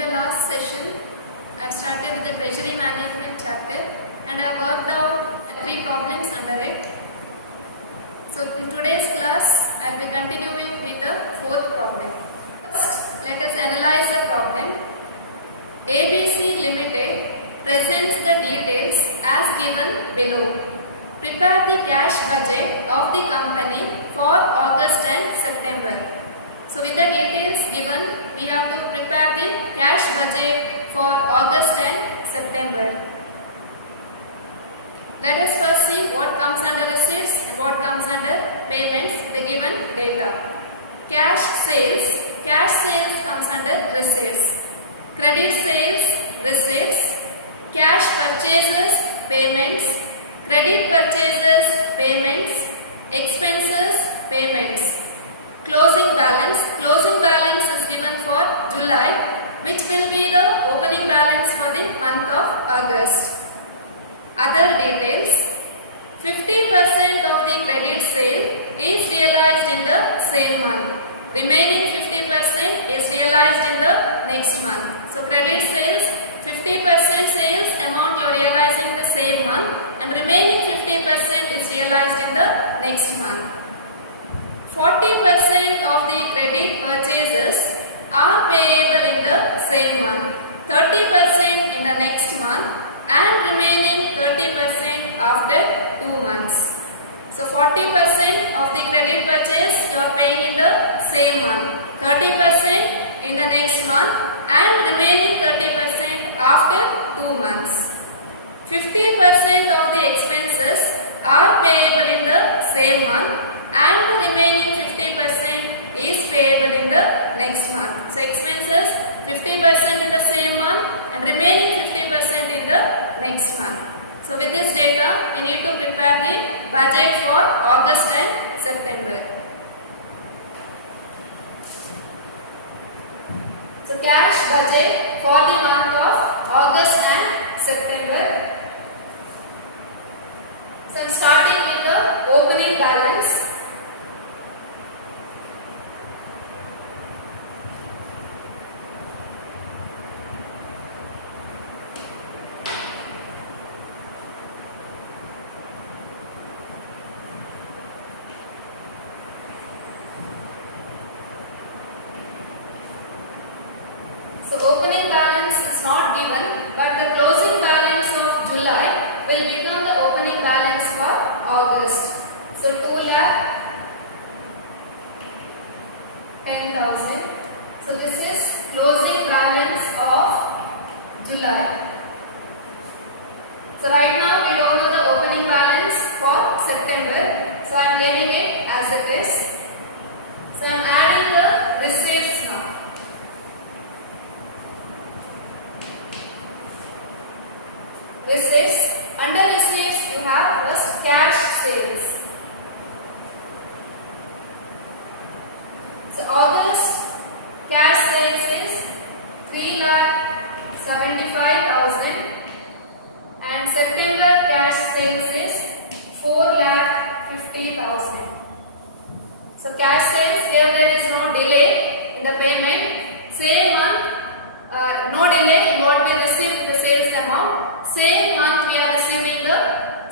the last session, I started with the treasury management chapter and I worked out 3 problems under it. So in today's class, I will be continuing with the 4th problem. First, let us analyze the problem. ABC Limited presents the details as given below. Prepare the cash budget of the company for August and September. So with the details given, we have to prepare the cash budget for August and September. Let us first see what comes under receipts and what comes under payments, the given data. Cash sales comes under receipts. Credit sales, receipts. Cash purchases, payments. Credit purchases, payments. Expenses, payments. Closing balance is given for July, which will be the opening balance for the month of August. Other details: 50% of the credit sale is realized in the same month. Remaining 50% is realized in the next month. So credit sales, 50% sales amount you are realizing in the same month, and remaining 50% is realized in the next month. 40% of the credit purchases are payable in the same month, 30% in the next month, and remaining 30% after 2 months. So 40% of the credit purchase you are paying in the same month, 30% in the next month, and remaining 30% after 2 months. 50% of the expenses are payable in the same month, and the remaining 50% is payable in the next month. So expenses 50% in the same month and remaining 50% in the next month. So with this data, we need to prepare the budget for August and September. So cash budget for the month of August and September. So I'm starting with the opening balance. So opening balance is not given, but the closing balance of July will become the opening balance for August. So 2,10,000. So this is closing balance of July. So right now we don't know the opening balance for September. So I am leaving it as it is. So I am adding the receipts now. Receipts. Under receipts you have first cash sales. So August cash sales is 3,75,000 and September cash sales is 4,50,000. So cash sales, here there is no delay in the payment. Same month, no delay in what we receive the sales amount. Same month we are receiving the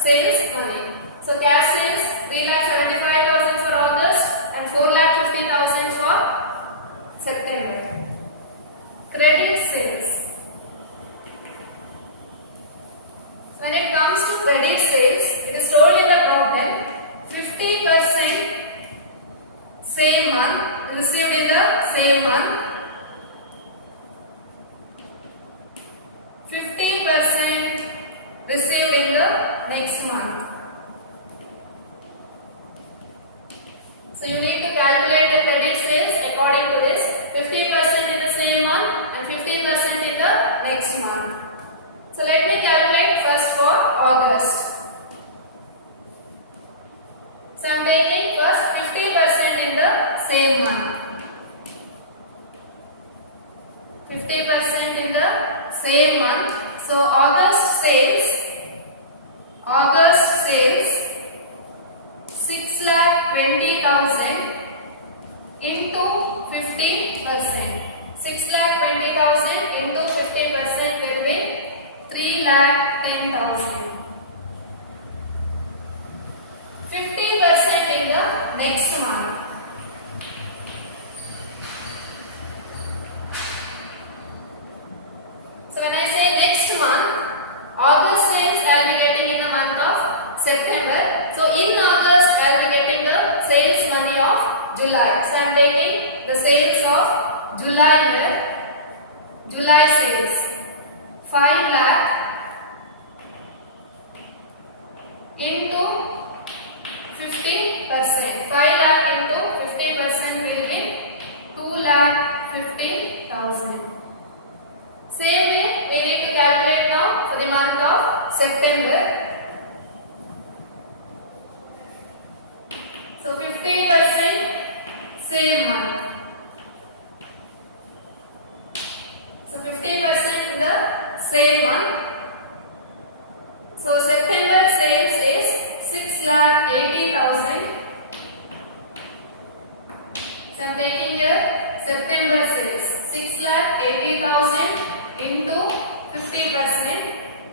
sales money. So cash sales 3,75,000 for August and 4,50,000 for September. Credit sales. When it comes to credit sales, it is told in the problem 50% same month received in the same month. 50% received in the next month. So you need to calculate the credit sales according to this. 50% in the same month and 50% in the next month. So let me calculate first for August. So I am taking first 50% in the same month. 50% in the same month. So August sales 6,20,000 into 50%. 6,20,000 July sales 5 lakh into 50%. 5 lakh into 50% will be 2,15,000. Same way we need to calculate now for the month of September. So 15% same month. So 15% in the same month. So September sales is 6,80,000. So I am taking here September sales 6,80,000 into 50%.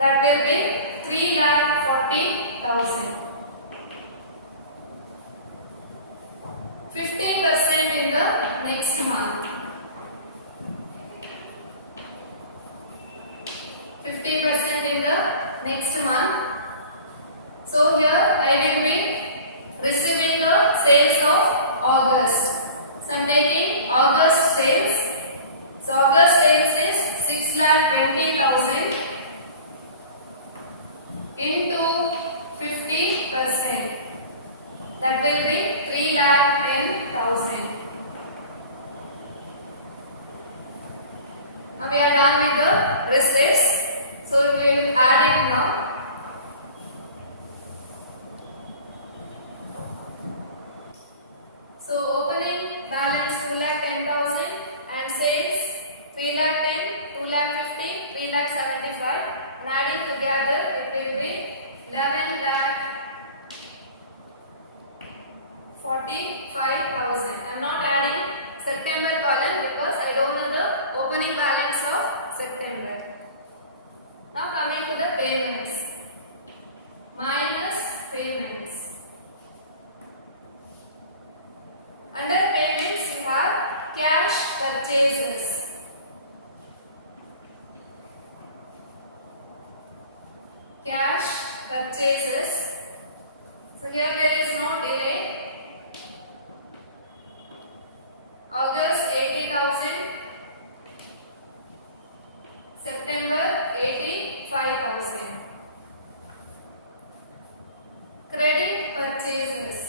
That will be 3,40,000. 15% in the next month. 50% in the next month. So here I will be receiving the sales of August. So I am taking August sales. So August sales is 6,20,000 into 50%. That will be 3,10,000. Now we are done with the receipts. So we will add it now. So opening balance 2,10,000 and sales 3,10,000, 2,50,000, 3,75,000 and adding together it will be 11,45,000. I am not adding September column because I don't know the opening balance of September. Now coming to the payments. Minus payments. Under payments you have cash purchases. Cash purchases. So here there is no delay. August 80,000. September 85,000. Credit purchases.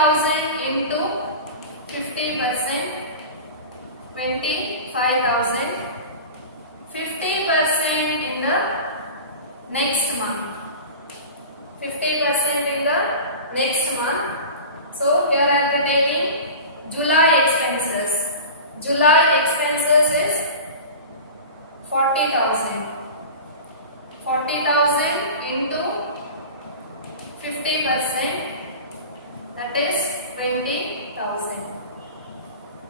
20,000 into 50%, 25,000. 50% in the next month. 50% in the next month. So here I am taking July expenses. July expenses is 40,000. 40,000 into 50%, that is 20,000.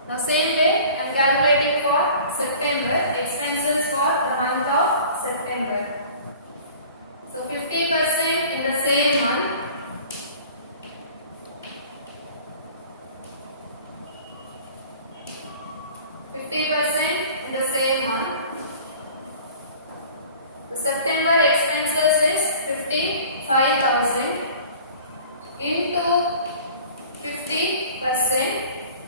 Now same way I am calculating for September expenses for the month of September. So 50% in the same month. 50% in the same month. The September expenses is 55,000 into 50%,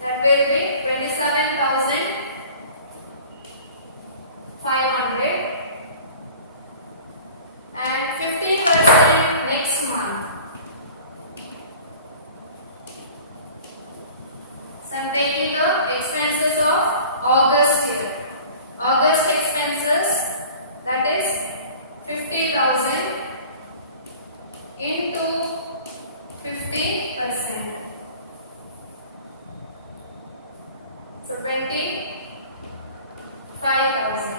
that will be 27,500, and 15% next month. So I am taking the expenses of August here. August expenses, that is 50,000 into 50%. So 25,000.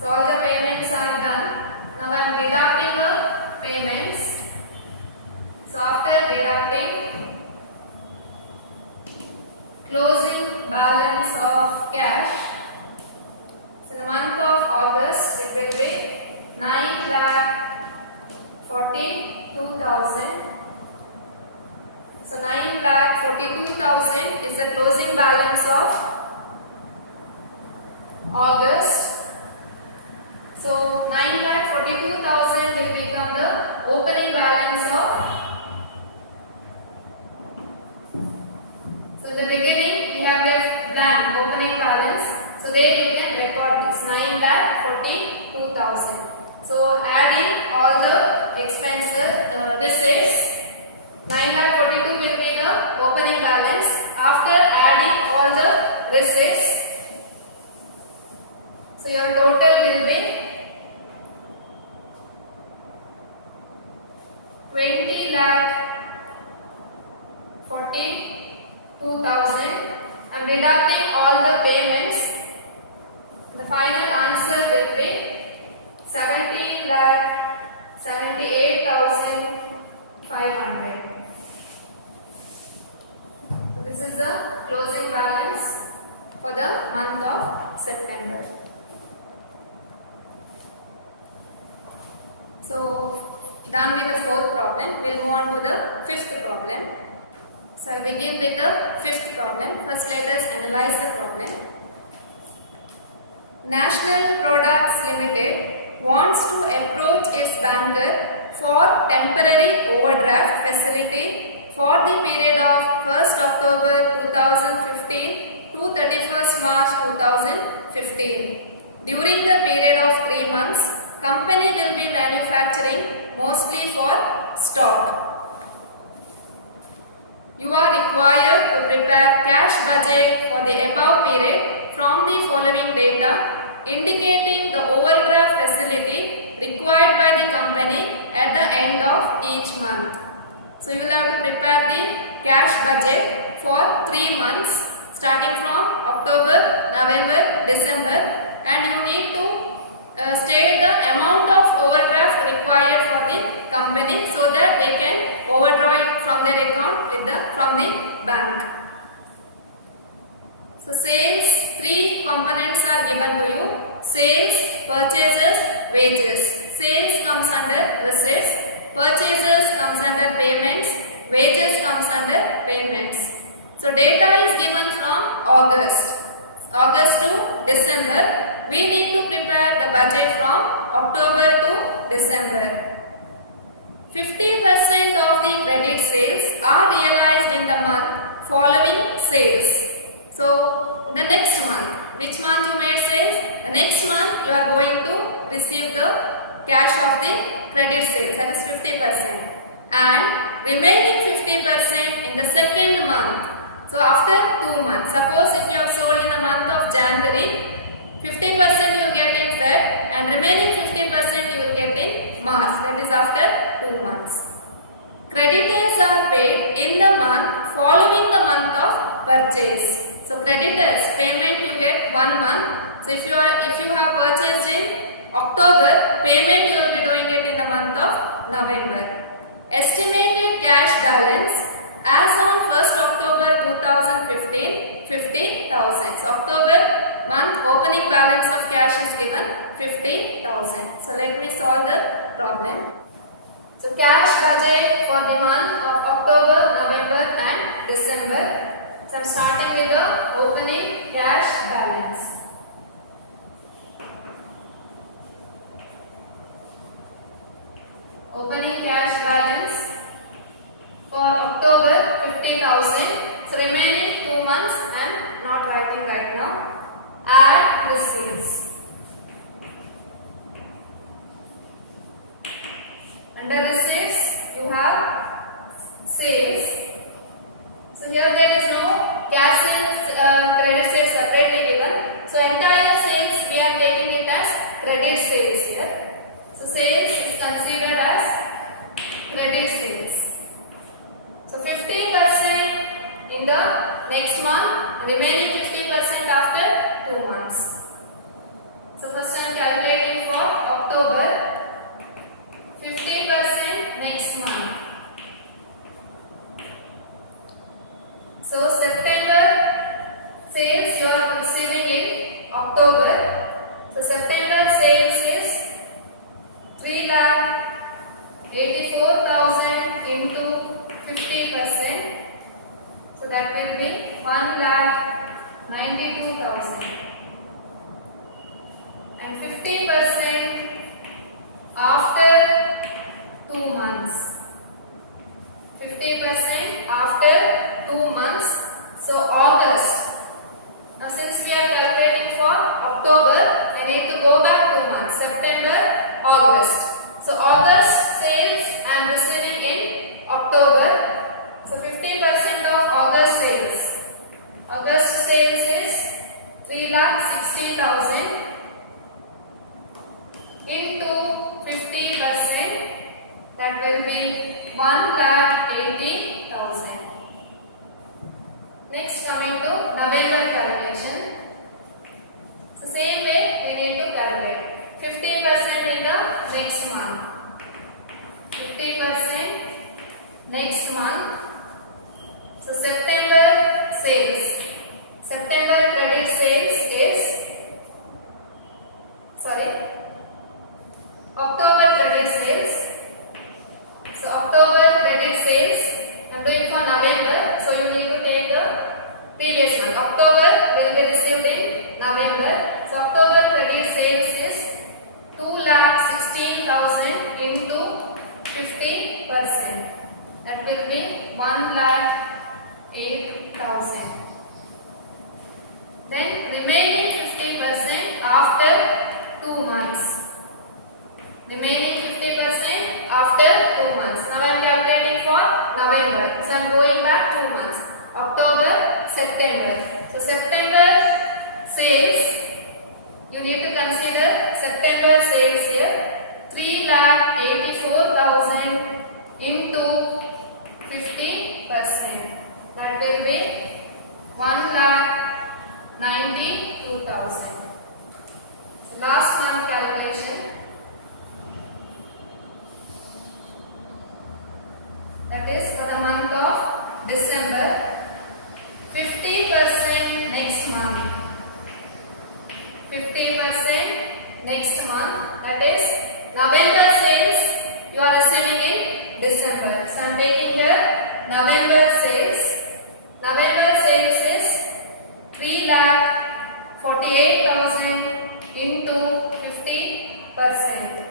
So all the payments are done. Now I am deducting the payments. So after deducting, closing balance of cash. So the month of August it will be 9,42,000. So 9,42,000 is the closing balance of August. So 9,42,000 will become the opening balance of. So in the beginning we have left blank opening balance. So there you can record this 9,42,000. So adding all the expenses, this is 9,42 will be the opening balance. After adding all the receipts, so your total will be 20,42,000. I am deducting all the payments. The final answer will be 17,78,500. This is the closing balance for the month of September. So done with the fourth problem. We will move on to the fifth problem. So I begin with the fifth problem. First let us analyze the problem. National Products Limited wants to approach its banker for temporary overdraft facility for the period of 1st October 2015 to 31st March 2015. During the period of 3 months, company will be manufacturing mostly for stock. You are required to prepare cash budget for the above period from the following data indicating the overdraft facility required by the company at the end of each month. So you will have to prepare the cash budget for 3 months starting from October, November, December, and you need to state the amount of overdraft required for the company so that they can overdraw it from their account from the bank. So sales, 3 components are given to you. Sales, purchases, wages. Sales comes under receipts, purchases comes under payments, wages comes under payments. So data is given from August to December. We need to prepare the budget from October to December. 50% of the credit sales are realized in the month following sales. So the next month, which month you made sales? The next month you are going to receive the cash of the credit sales, that is 50%. And remaining 50% 50% in the second month. So after 2 months, suppose if you have sold in the month of January, 50% you get in Feb and remaining 50% you will get in March. That is after 2 months. Creditors are paid in the month following the month of purchase. So creditors payment you get 1 month. So if you have purchased in October, payment you will be doing it in the month of November. Estimated cash balance as on 1st October 2015, 50,000. So October month opening balance of cash is given 50,000. So let me solve the problem. So cash budget for the month of October, November and December. So I am starting with the opening cash balance. Opening cash balance for October 50,000. So remaining 2 months I am not writing right now. Add receipts. Under receipts you have sales. So here there is no cash sales, credit sales separately given. So entire sales we are taking it as credit sales here. So sales is considered as credit sales. So 50% in the next month, remaining 50% after 2 months. So first I am calculating for October, 50% next month. So September sales you are receiving in October. So September sales is 3,84,000 into 50%. So that will be 1,92,000. And 50% after 2 months. 50% after 2 months. So August. Now since we are calculating for October, I need to go back 2 months. September, August. So August sales I am receiving in October. So 50% of August sales. August sales is 3,60,000 into 50%. That will be 1,80,000. Next coming to November calculation. So same way we need to calculate 50% in the next month. 50% next month. So September sales. September credit sales is October credit sales. So October credit sales I am doing for November. So you need to take the previous month. October will be received in November. So October credit sales is 2,16,000 into 50%. That will be 1,08,000. Then remaining 50% after 2 months. Remaining 50% after 2 months. Now I am calculating for November. So I am going back 2 months. October, September. So September sales, you need to consider September sales here. 3,84,000 into 50%. That will be 1,92,000. So last month calculation. That is for the month of December. 50% next month. 50% next month. That is November sales you are receiving in December. So I am taking here November sales. November sales is 3,48,000 into 50%.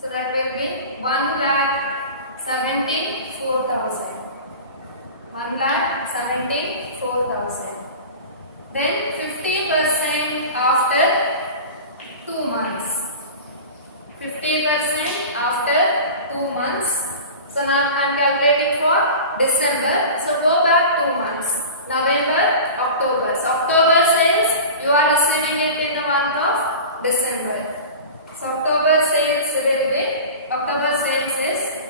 So that will be 1,74,000. 1,74,000. Then 50% after 2 months. 50% after 2 months. So now now I am calculating for December. So go back 2 months. November, October. So October sales you are receiving it in the month of December. So October sales will be, October sales is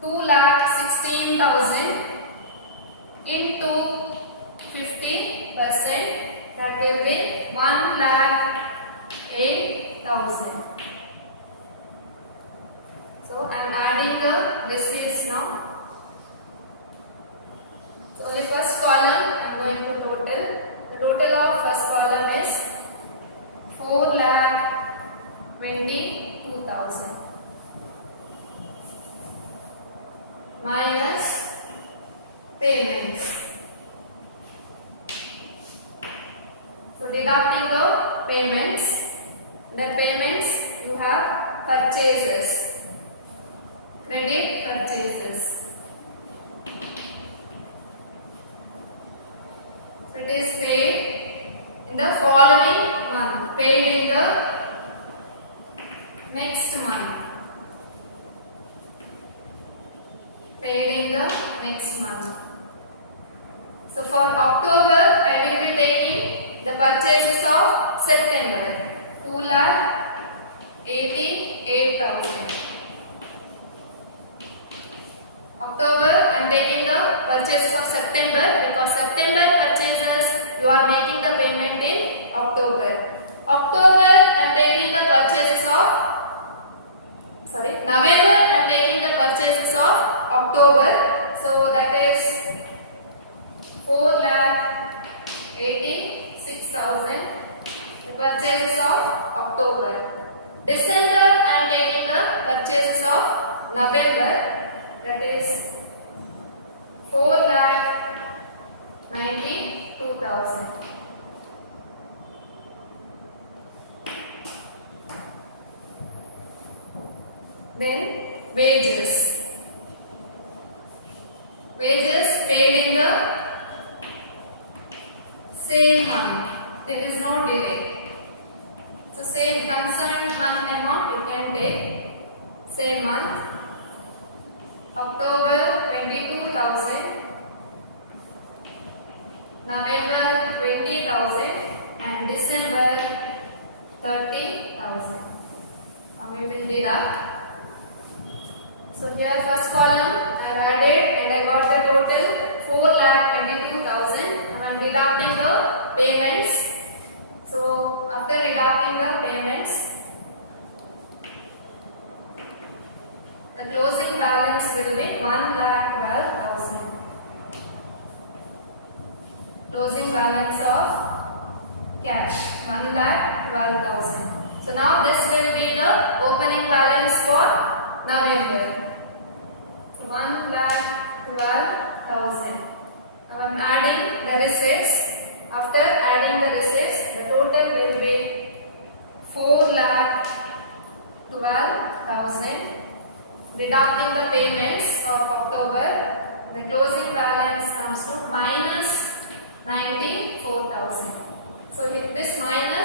2,16,000 into 50%, that will be 1,08,000. So I am adding the receipts now. So the first column I am going to total. The total of first column is 4,22,000 minus payments. So deducting the payments, you have purchases, credit purchases. So it is paid in the following month, paid in the next month, paid in the next month. So for October, I will be taking the purchases of September, 2,88,000. October, I am taking the purchases of September because September purchases you are making the payment in October. October, I am taking the purchases of, November, I am taking the purchases of October. So that is 4,86,000, the purchases of October. December, I am taking the purchases of November, that is 4,92,000. Then wages. Wages paid in the same month. There is no delay. So same concerned month amount you can take. Same month. October 22,000. November 20,000 and December 30,000. Now we will deduct. So here first column I have added and I got the total 4,22,000 and I am deducting the payments. So after deducting the payments, the closing balance will be 1,12,000. Closing balance of cash 1,12,000. So now this will be the opening balance for November. So 1,12,000. Now I am adding the receipts. After adding the receipts, the total will be 4,12,000. Deducting the payments of October, the closing balance comes to minus 94,000. So with this minus